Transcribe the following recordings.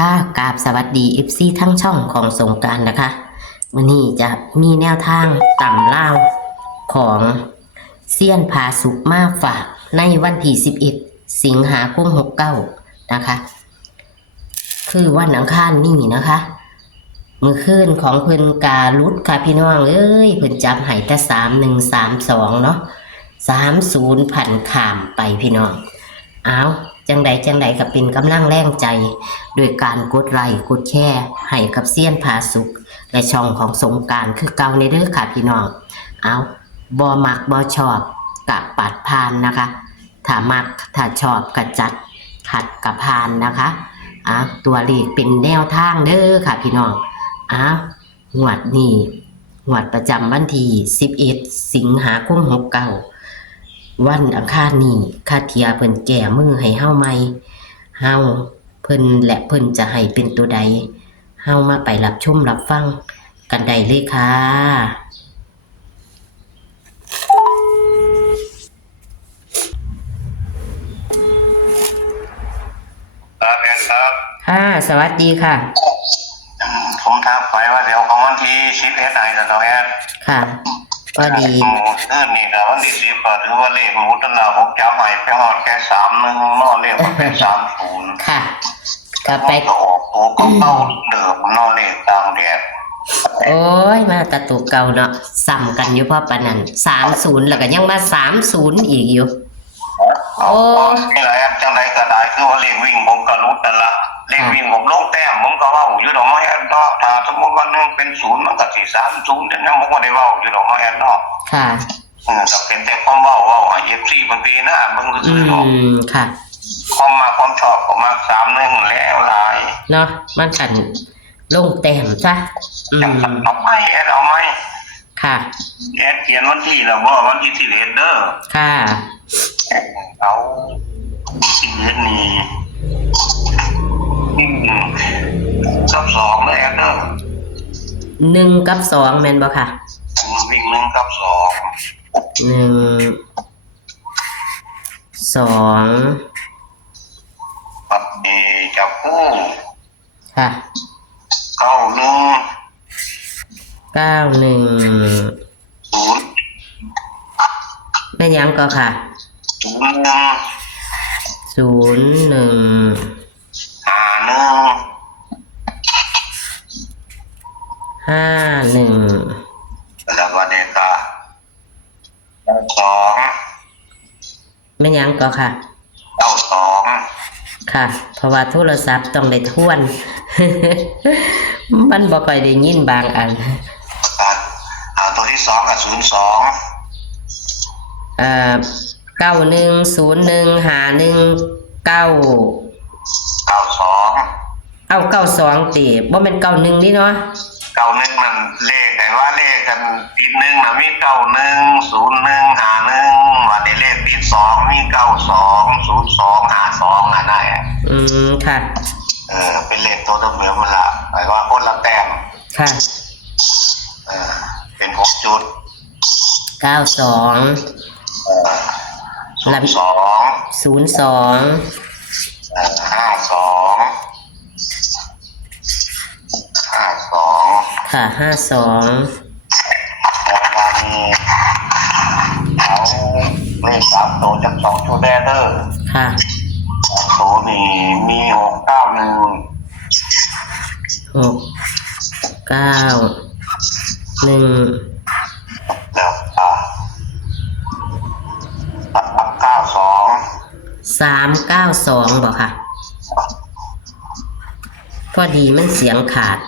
ค่ะกราบสวัสดี FC ทั้งช่องของสงกรานต์นะคะวันนี้จะมีแนวทางตำเล่าวของเซียนผาสุกมาฝากในวันที่11สิงหาคม69นะคะคือวันอังคารนี่นะคะมือคืนของเพิ่นกาลุดค่ะพี่น้องเอ้ยเพิ่นจับให้แต่3132เนาะ30ผันขามไปพี่น้องเอาจังใดก็เป็นกำลังแรงใจโดยการกดไลค์กดแชร์ให้กับเซียนผาสุกและช่องของสงกรานต์คือเก่าในเด้อค่ะพี่น้องเอาบ่มักบ่ชอบกะปัดผ่านนะคะถ้ามักถ้าชอบกะจัดขัดกะผ่านนะคะตัวเลขเป็นแนวทางเด้อค่ะพี่น้องงวดนี้งวดประจำวันที่11สิงหาคม69วันอังคารนี้คาเทียเพิ่นแก้มือให้เฮาใหม่เฮาเพิ่นและเพิ่นจะให้เป็นตัวใดเฮามาไปรับชมรับฟังกันได้เลยค่ะครับแอนครับสวัสดีค่ะผมทักไปว่าเดี๋ยวของวันที่11ไหนจะต้องแอนค่ะพอดีเรื่องนี้นะวันที่10ก็ถือว่าเลขมุตนาผมจำใหม่ไปหอดแค่31นอเลขมันเป็น30ค่ะก็ไปออกโอ้ก็เป้าเดิมนอเลขต่างแดดโอ้ยมาตะตุกเก่าเนาะซ้ำกันอยู่พอปานนั้น30แล้วก็ยังมา30อีกอยู่โอ้นี่แหละจังไดก็ได้คือว่าเลขวิ่งผมก็รู้นั่นละเลขวิ่งผมลงแต้มผมก็ว่าอยู่ดอกไม้แอนเนาะถ้าสมมติว่า1เป็น0มันก็สิ30แต่ยังบ่ได้เว้าอยู่ดอกไม้แอนเนาะค่ะก็เป็นแต่ความเว้าให้ FC บางทีนะเบิ่งซื่อๆเนาะค่ะความชอบก็มา31แล้วหลายเนาะมันกันลงแต้มซะเอาไหมค่ะแอดเขียนวันที่แล้วบ่วันที่11เด้อค่ะเอา11นี่กับ2เลยเด้อ1กับ2แม่นบ่ค่ะวิ่ง1กับ2 1 2ปัดนี้จับคู่ค่ะ91 0แม่นยังก็ค่ะ01 51แล้วก็เนี่ยก็2แม่นยังก็ค่ะ92ค่ะเพราะว่าโทรศัพท์ต้องได้ทวน มันบ่ค่อยได้ยินบางอันตัวที่2ก็02 91015192ติบ่แม่น91นี่เนาะ91มันเลขแต่ว่าเลขกันติด1น่ะมี910151ว่านี่เลขติด2มี920252อ่ะได้ค่ะเป็นเลขตัวเดิมๆมันล่ะหมายว่าคนละแต้มค่ะเป็น6จุด9202 52ค่ะ52แล้วก็มีเอาเลข3ตัวจาก2ชุดแดเดอร์ค่ะตัวนี้มี691 แล้วก็392บอกค่ะพอดีมันเสียงขาด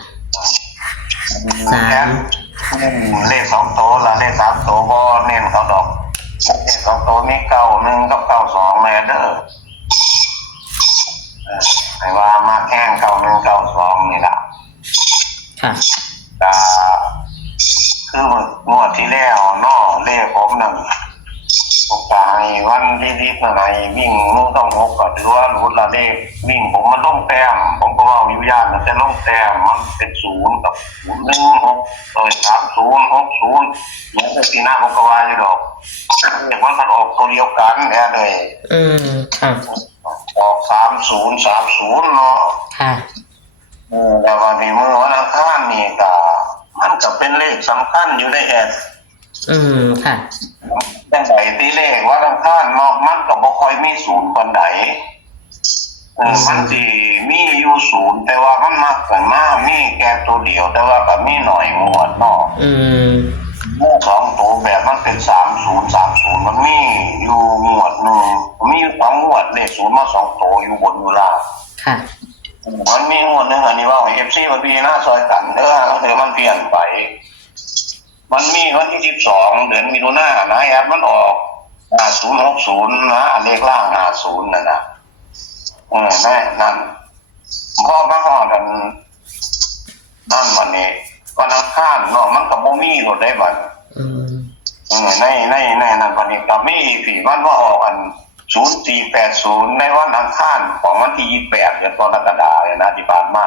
เลข2ตัวละเลข3ตัวก็เน้นเขาดอกเลข2ตัวมี91กับ92แม่เด้อหมายว่ามาแห้ง91 92นี่ล่ะค่ะคืองวดที่แล้วเนาะเลขผมนั่นผมไปวันที่10นั่นวิ่งต้อง6ก็ถือว่ารู้ละเลขวิ่งผมมันลงแต้มผมก็ว่าวิญญาณมันจะลงแต้มมันเป็น0กับ16 30 60เนี่ยแต่ปีหน้าผมก็ว่าอยู่ดอกแต่ว่ามันออกตัวเดียวกันแน่เลยค่ะออก30 30เนาะค่ะ เลขสำคัญอยู่ในแอด ค่ะ แต่ใส่ตีเลขว่าอังคารมันก็บ่ค่อยมีศูนย์ปานใดมันสิมีอยู่ศูนย์แต่ว่ามันมักกันมามีแค่ตัวเดียวแต่ว่าก็มีหน่อยงวดเนาะสองตัวแบบมันเป็น30มันมีอยู่งวดหนึ่งมีอยู่สองงวดเลขศูนย์มาสองตัวอยู่บนอยู่ล่างค่ะมันมีงวดหนึ่งอันนี้ว่าFC มันพี่หน้าซอยกันเด้อแล้วเดี๋ยวมันเปลี่ยนไปมันมีวันที่12เดือนมิถุนายนนะแอดมันออก5060นะเลขล่าง50นั่นน่ะนั่นพ่อมาฮอดกันนั่นวันนี้ก็นักข้ามเนาะมันก็บ่มีหมดได้บัดในนั่นวันนี้ก็มีผีมันว่าออกกัน0480ในวันอังคารของวันที่28เดือนกรกฎาคมนะที่ผ่านมา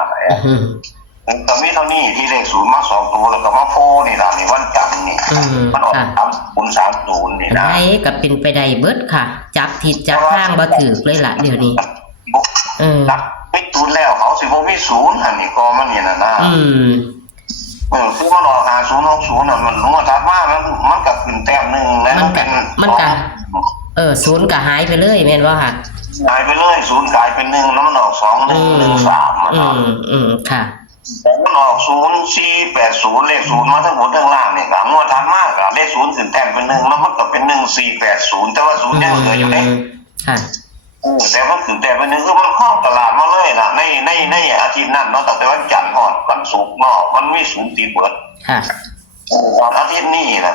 ก็มีเท่านี้ที่เลขศูนย์มา2ตัวแล้วก็มาโฟนี่ล่ะนี่วันจันทร์นี่มันออก3030นี่นะไอ้ก็เป็นไปได้เบิดค่ะจับผิดจับทางบ่ถูกเลยล่ะเดี๋ยวนี้ไม่ตูนแล้วเขาสิบ่มีศูนย์อันนี้ก็มันนี่น่ะนะคือมันออก5060น่ะมันรู้ว่าถัดมามันก็ขึ้นแต้มนึงแล้วมันเป็นศูนย์ก็หายไปเลยแม่นบ่ค่ะหายไปเลยศูนย์กลายเป็น1แล้วมันออก2113ค่ะแต่มันออก0480เลขศูนย์มาทั้งหมดทั้งล่างนี่ก็งวดถัดมาก็เลขศูนย์ขึ้นแต้มเป็น1แล้วมันก็เป็น1480แต่ว่าศูนย์ยังเหลืออยู่เด้ค่ะแต่มันถึงแต่เป็นนึงคือมันเข้าตลาดมาเลยนะในอาทิตย์นั้นเนาะแต่วันจันทร์ก่อนวันศุกร์เนาะมันมีศูนย์ตีเบิดค่ะวันอาทิตย์นี้นะ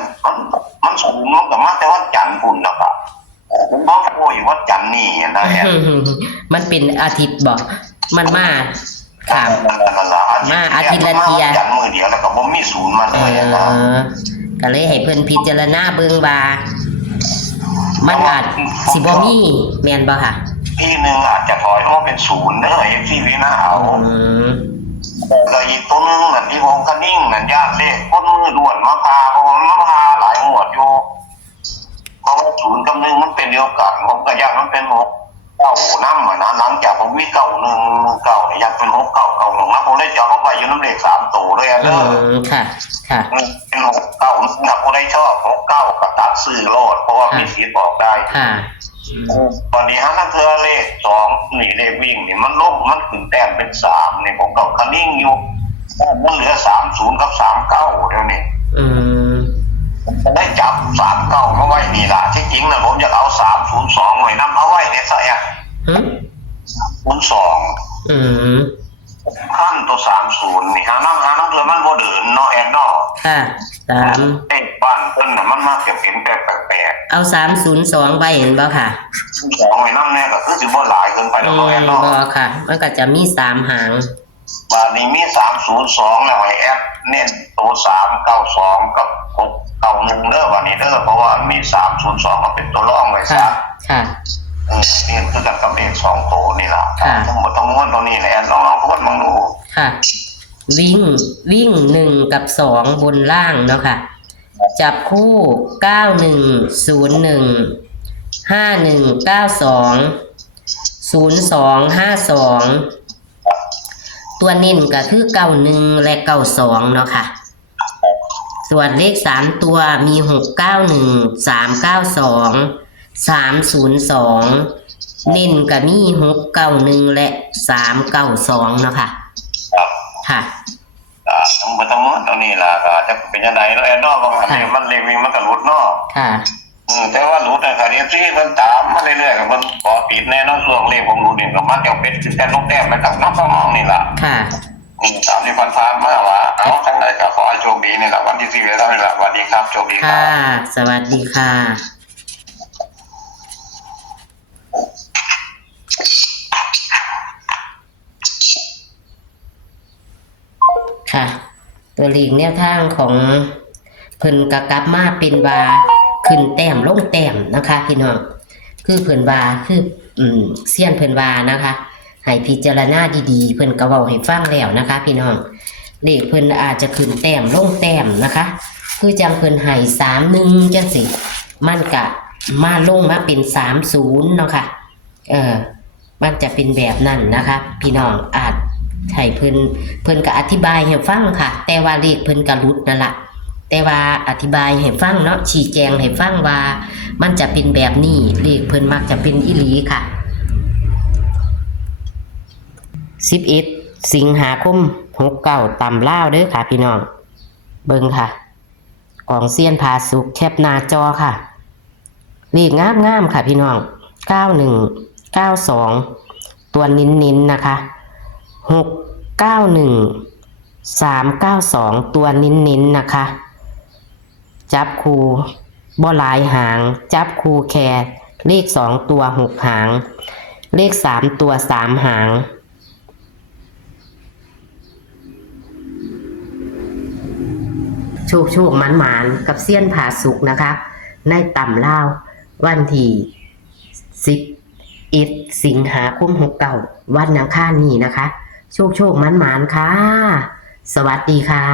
มันศูนย์มันก็มาแต่วันจันทร์คุณนะครับผมบอกโอ้ยวันจันทร์นี่นะมันเป็นอาทิตย์บอกมันมาค่ะมาอาทิตย์ละเทียจันทร์มือเดียวแล้วก็บ่มีศูนย์มาเลยนะก็เลยให้เพิ่นพิจารณาเบิ่งว่ามันอาจสิบ่มีแม่นบ่ค่ะที่นึงอาจจะถอยออกเป็นศูนย์เด้อที่วินาเอาแล้วอีกตัวนึงนั่นที่ผมคันนิ่งนั่นญาติเลขคนมือด่วนมาพาเพราะมันมาพาหลายหมวดอยู่เพราะศูนย์กับ1มันเป็นเดียวกันผมก็อยากมันเป็น6 9นำอ่ะนะหลังจากผมมี9 1 9เนี่ยอยากเป็น6 9 9 1นะผมได้จับเข้าไปอยู่นำเลข3ตัวเลยเด้อค่ะเป็น6 9นะผมได้ชอบ6 9ก็ตัดซื้อโลดเพราะว่ามีสิทธิ์บอกได้ค่ะตอนนี้ฮะนั่นคือเลข2นี่เลขวิ่งนี่มันลบมันขึ้นแต้มเป็น3นี่ผมก็คันนิ่งอยู่มันเหลือ30กับ39เดี๋ยวนี้ได้จับ39มาไว้นี่ล่ะที่จริงนะผมอยากเอา302ไว้นำเอาไว้เนี่ยซะอ่ะ02ขั้นตัว30นี่หาน้ำเรือมันบ่เดินเนาะแอนเนาะค่ะ3บ้านเพิ่นน่ะมันมาเก็บเป็นแปลกๆเอา302ไว้เห็นบ่ค่ะ2ไว้นำแน่ก็คือสิบ่หลายเกินไปแล้วแอนเนาะบ่ค่ะมันก็จะมี3หางบาดนี้มี302แล้วไอ้แอปเน้นตัว392กับ691เด้อบาดนี้เด้อเพราะว่ามี302มาเป็นตัวรองไว้ซะค่ะนี่คือกับเลข2ตัวนี่ล่ะทั้งหมดทั้งมวลตัวนี้แหละลองพูดมองดูค่ะวิ่ง1กับ2บนล่างเนาะค่ะจับคู่9101 5192 0252ตัวเน้นก็คือ91และ92เนาะค่ะส่วนเลข3ตัวมี691 392 302เน้นก็มี691และ392เนาะค่ะค่ะทั้งหมดทั้งมวลตัวนี้ล่ะก็จะเป็นจังได๋เนาะแอนเนาะบางอันมันเลขวิ่งมันก็หลุดเนาะค่ะแต่ว่าหลุดน่ะก็ที่มันตามมาเรื่อยๆก็มันขอติดแน่นอนช่วงเลขผมรู้นี่ก็มาเกี่ยวเป็นแค่ลงแต้มไปกับน้องสมองนี่ล่ะค่ะตามที่ผ่านๆมาว่าเอาจังได๋ก็ขอให้โชคดีนี่ล่ะวันที่10แล้วนี่ล่ะสวัสดีครับโชคดีครับค่ะสวัสดีค่ะค่ะตัวเลขแนวทางของเพิ่นกะกลับมาเป็นว่าขึ้นแต้มลงแต้มนะคะพี่น้องคือเพิ่นว่าคือเซียนเพิ่นว่านะคะให้พิจารณาดีๆเพิ่นก็เว้าให้ฟังแล้วนะคะพี่น้องเลขเพิ่นอาจจะขึ้นแต้มลงแต้มนะคะคือจังเพิ่นให้31จังซี่มันก็มาลงมาเป็น30เนาะค่ะมันจะเป็นแบบนั้นนะคะพี่น้องอาจ ให้เพิ่นก็อธิบายให้ฟังค่ะ แต่ว่าเลขเพิ่นก็หลุดนั่นล่ะแต่ว่าอธิบายให้ฟังเนาะชี้แจงให้ฟังว่ามันจะเป็นแบบนี้เลขเพิ่นมักจะเป็นอีหลีค่ะ11สิงหาคม69ตำลาวเด้อค่ะพี่น้องเบิ่งค่ะของเซียนพาสุกแคปหน้าจอค่ะเลขงามๆค่ะพี่น้อง91 92ตัวนิ้นๆนะคะ691 392ตัวนิ้นๆนะคะจับคูบ่หลายหางจับคูแค่เลข2ตัว6หางเลข3ตัว3หางโชคหมานกับเซียนผาสุกนะคะในต่ำลาววันที่11สิงหาคม69วันอังคารนี้นะคะโชคหมานค่ะสวัสดีค่ะ